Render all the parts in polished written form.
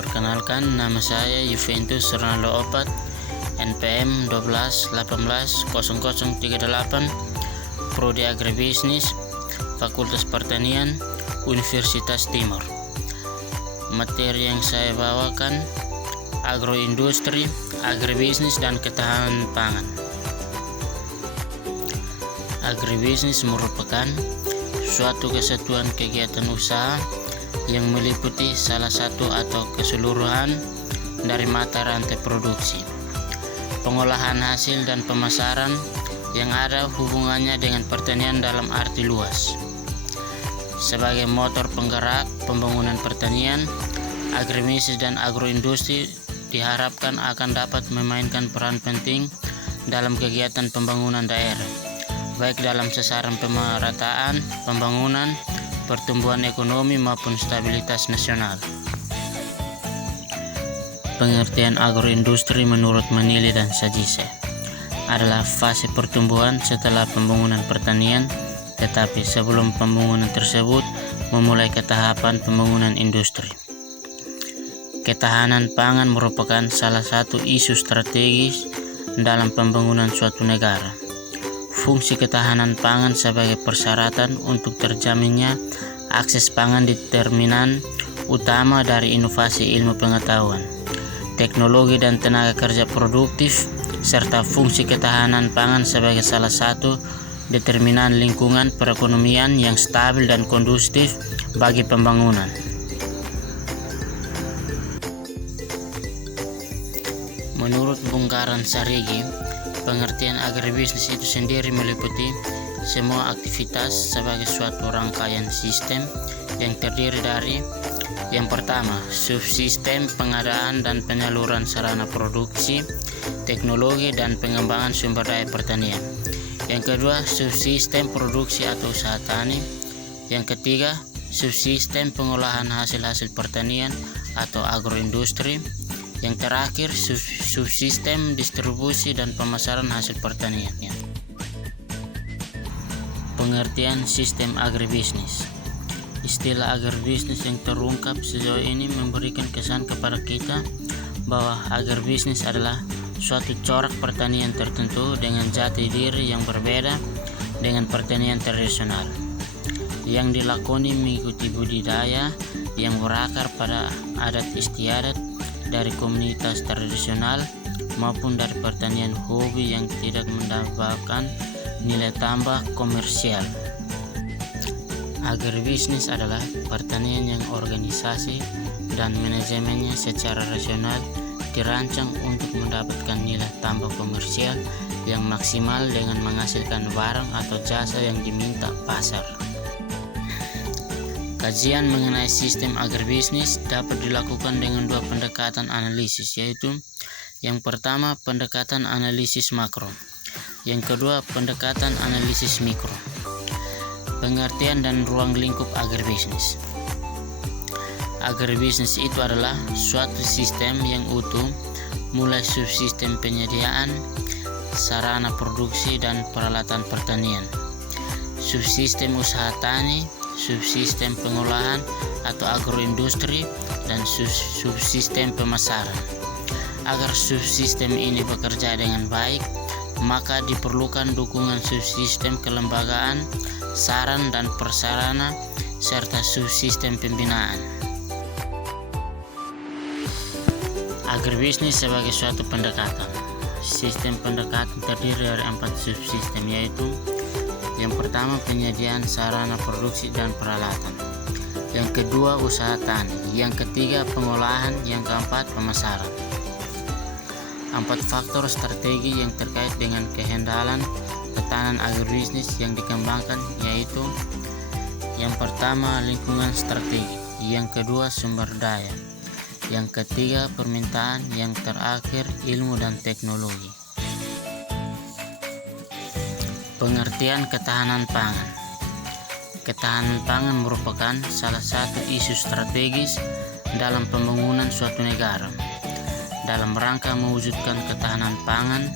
Perkenalkan, nama saya Juventus Ronaldo Opat, NPM 12180038, Prodi Agribisnis, Fakultas Pertanian, Universitas Timur. Materi yang saya bawakan agroindustri, agribisnis, dan ketahanan pangan. Agribisnis merupakan suatu kesatuan kegiatan usaha yang meliputi salah satu atau keseluruhan dari mata rantai produksi, pengolahan hasil, dan pemasaran yang ada hubungannya dengan pertanian dalam arti luas. Sebagai motor penggerak pembangunan pertanian, agribisnis dan agroindustri diharapkan akan dapat memainkan peran penting dalam kegiatan pembangunan daerah, baik dalam sasaran pemerataan pembangunan, pertumbuhan ekonomi maupun stabilitas nasional. Pengertian agroindustri menurut Manili dan Sajise adalah fase pertumbuhan setelah pembangunan pertanian, tetapi sebelum pembangunan tersebut memulai ke tahapan pembangunan industri. Ketahanan pangan merupakan salah satu isu strategis dalam pembangunan suatu negara. Fungsi ketahanan pangan sebagai persyaratan untuk terjaminnya akses pangan determinan utama dari inovasi ilmu pengetahuan, teknologi, dan tenaga kerja produktif, serta fungsi ketahanan pangan sebagai salah satu determinan lingkungan perekonomian yang stabil dan kondusif bagi pembangunan. Menurut Bungkaran Sarigi, pengertian agribisnis itu sendiri meliputi semua aktivitas sebagai suatu rangkaian sistem yang terdiri dari: yang pertama, subsistem pengadaan dan penyaluran sarana produksi, teknologi, dan pengembangan sumber daya pertanian. Yang kedua, subsistem produksi atau usaha tani. Yang ketiga, subsistem pengolahan hasil-hasil pertanian atau agroindustri. Yang terakhir, subsistem distribusi dan pemasaran hasil pertanian. Pengertian sistem agribisnis. Istilah agribisnis yang terungkap sejauh ini memberikan kesan kepada kita bahwa agribisnis adalah suatu corak pertanian tertentu dengan jati diri yang berbeda dengan pertanian tradisional, yang dilakoni mengikuti budidaya yang berakar pada adat istiadat dari komunitas tradisional maupun dari pertanian hobi yang tidak mendapatkan nilai tambah komersial. Agribisnis adalah pertanian yang organisasi dan manajemennya secara rasional dirancang untuk mendapatkan nilai tambah komersial yang maksimal dengan menghasilkan barang atau jasa yang diminta pasar. Kajian mengenai sistem agribisnis dapat dilakukan dengan dua pendekatan analisis, yaitu yang pertama pendekatan analisis makro, yang kedua pendekatan analisis mikro. Pengertian dan ruang lingkup agribisnis. Agribisnis itu adalah suatu sistem yang utuh, mulai subsistem penyediaan, sarana produksi, dan peralatan pertanian, subsistem usaha tani, subsistem pengolahan atau agroindustri, dan subsistem pemasaran. Agar subsistem ini bekerja dengan baik, maka diperlukan dukungan subsistem kelembagaan, saran dan prasarana, serta subsistem pembinaan. Agribisnis sebagai suatu pendekatan. Sistem pendekatan terdiri dari 4 subsistem, yaitu yang pertama penyediaan sarana produksi dan peralatan, yang kedua usaha tani, yang ketiga pengolahan, yang keempat pemasaran. 4 faktor strategi yang terkait dengan kehandalan ketahanan agribisnis yang dikembangkan, yaitu yang pertama lingkungan strategi, yang kedua sumber daya, yang ketiga permintaan, yang terakhir ilmu dan teknologi. Pengertian ketahanan pangan. Ketahanan pangan merupakan salah satu isu strategis dalam pembangunan suatu negara. Dalam rangka mewujudkan ketahanan pangan,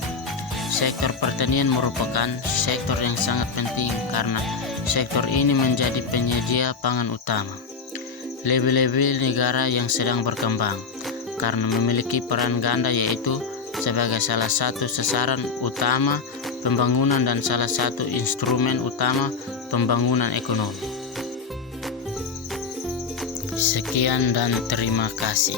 sektor pertanian merupakan sektor yang sangat penting karena sektor ini menjadi penyedia pangan utama. lebih-lebih negara yang sedang berkembang, karena memiliki peran ganda, yaitu sebagai salah satu sasaran utama pembangunan dan salah satu instrumen utama pembangunan ekonomi. Sekian dan terima kasih.